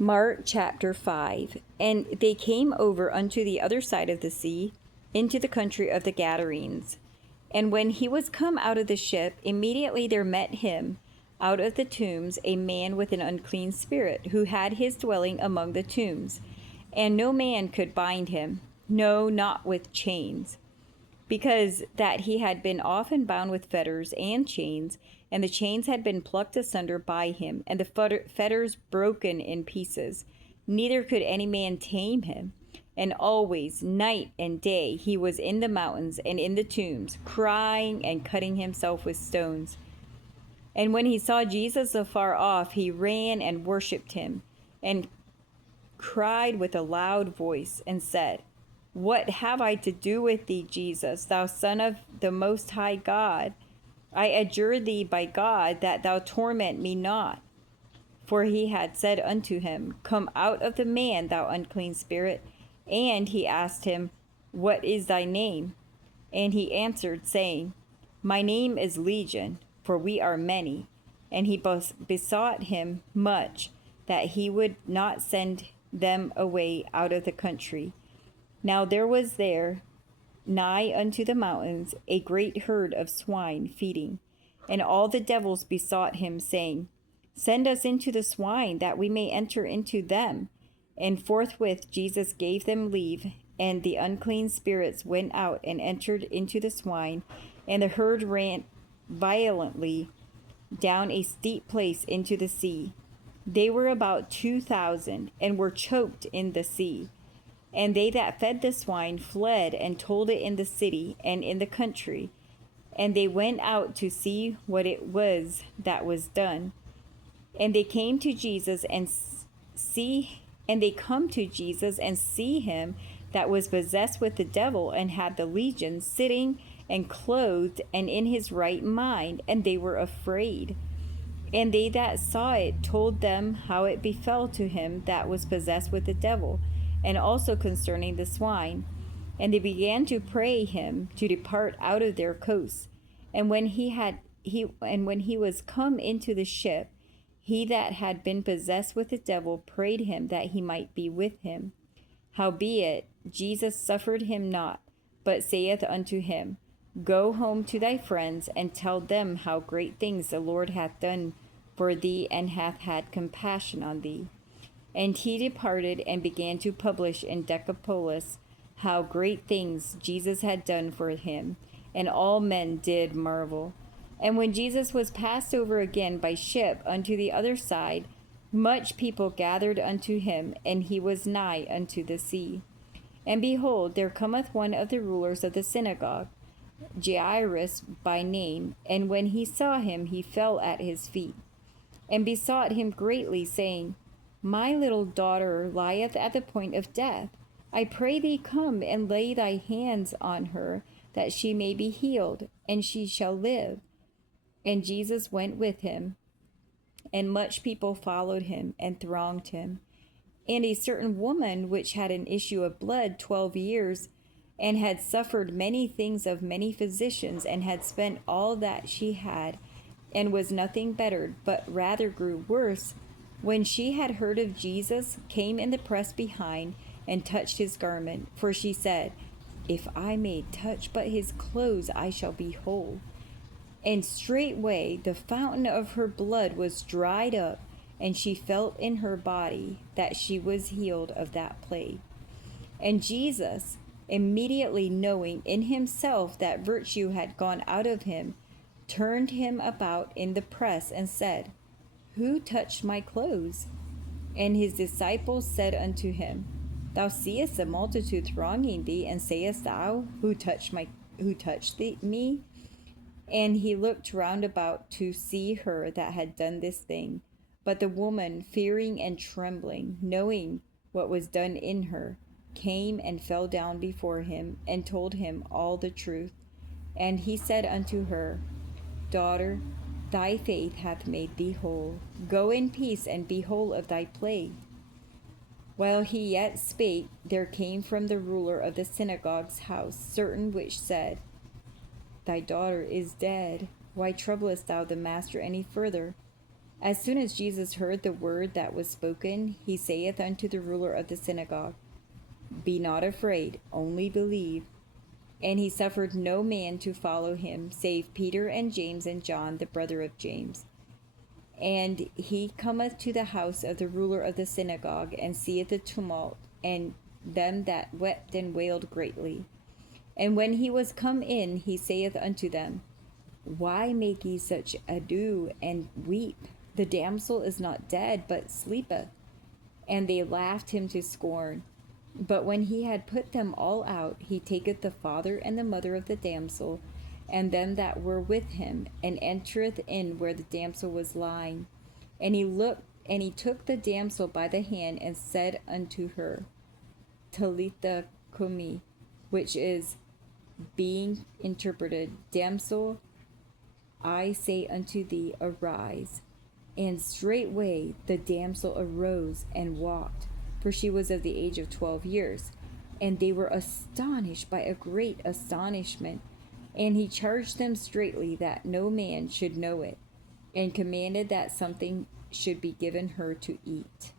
Mark chapter 5. And they came over unto the other side of the sea, into the country of the Gadarenes. And when he was come out of the ship, immediately there met him out of the tombs a man with an unclean spirit, who had his dwelling among the tombs. And no man could bind him, no, not with chains, because that he had been often bound with fetters and chains, and the chains had been plucked asunder by him, and the fetters broken in pieces. Neither could any man tame him. And always, night and day, he was in the mountains and in the tombs, crying and cutting himself with stones. And when he saw Jesus afar off, he ran and worshipped him, and cried with a loud voice, and said, What have I to do with thee, Jesus, thou Son of the Most High God? I adjure thee by God that thou torment me not. For he had said unto him, Come out of the man, thou unclean spirit. And he asked him, What is thy name? And he answered, saying, My name is Legion, for we are many. And he besought him much that he would not send them away out of the country. Now there was there, nigh unto the mountains, a great herd of swine feeding. And all the devils besought him, saying, Send us into the swine, that we may enter into them. And forthwith Jesus gave them leave, and the unclean spirits went out and entered into the swine, and the herd ran violently down a steep place into the sea. They were about 2,000, and were choked in the sea. And they that fed the swine fled and told it in the city and in the country. And they went out to see what it was that was done. And they came to Jesus come to Jesus and see him that was possessed with the devil and had the legion, sitting and clothed and in his right mind, and they were afraid. And they that saw it told them how it befell to him that was possessed with the devil, and also concerning the swine. And they began to pray him to depart out of their coasts. And when he was come into the ship, he that had been possessed with the devil prayed him that he might be with him. Howbeit Jesus suffered him not, but saith unto him, Go home to thy friends, and tell them how great things the Lord hath done for thee, and hath had compassion on thee. And he departed and began to publish in Decapolis how great things Jesus had done for him, and all men did marvel. And when Jesus was passed over again by ship unto the other side, much people gathered unto him, and he was nigh unto the sea. And behold, there cometh one of the rulers of the synagogue, Jairus by name, and when he saw him, he fell at his feet, and besought him greatly, saying, My little daughter lieth at the point of death. I pray thee come and lay thy hands on her, that she may be healed, and she shall live. And Jesus went with him, and much people followed him and thronged him. And a certain woman which had an issue of blood 12 years, and had suffered many things of many physicians, and had spent all that she had, and was nothing bettered, but rather grew worse, when she had heard of Jesus, came in the press behind, and touched his garment. For she said, If I may touch but his clothes, I shall be whole. And straightway the fountain of her blood was dried up, and she felt in her body that she was healed of that plague. And Jesus, immediately knowing in himself that virtue had gone out of him, turned him about in the press, and said, Who touched my clothes? And his disciples said unto him, Thou seest the multitude thronging thee, and sayest thou, Who touched me? And he looked round about to see her that had done this thing. But the woman, fearing and trembling, knowing what was done in her, came and fell down before him, and told him all the truth. And he said unto her, Daughter, thy faith hath made thee whole. Go in peace, and be whole of thy plague. While he yet spake, there came from the ruler of the synagogue's house certain which said, Thy daughter is dead. Why troublest thou the master any further? As soon as Jesus heard the word that was spoken, he saith unto the ruler of the synagogue, Be not afraid, only believe. And he suffered no man to follow him, save Peter and James and John, the brother of James. And he cometh to the house of the ruler of the synagogue, and seeth the tumult, and them that wept and wailed greatly. And when he was come in, he saith unto them, Why make ye such ado, and weep? The damsel is not dead, but sleepeth. And they laughed him to scorn. But when he had put them all out, he taketh the father and the mother of the damsel, and them that were with him, and entereth in where the damsel was lying. And he took the damsel by the hand, and said unto her, Talitha cumi, which is, being interpreted, Damsel, I say unto thee, arise. And straightway the damsel arose and walked, for she was of the age of 12 years. And they were astonished by a great astonishment. And he charged them straitly that no man should know it, and commanded that something should be given her to eat.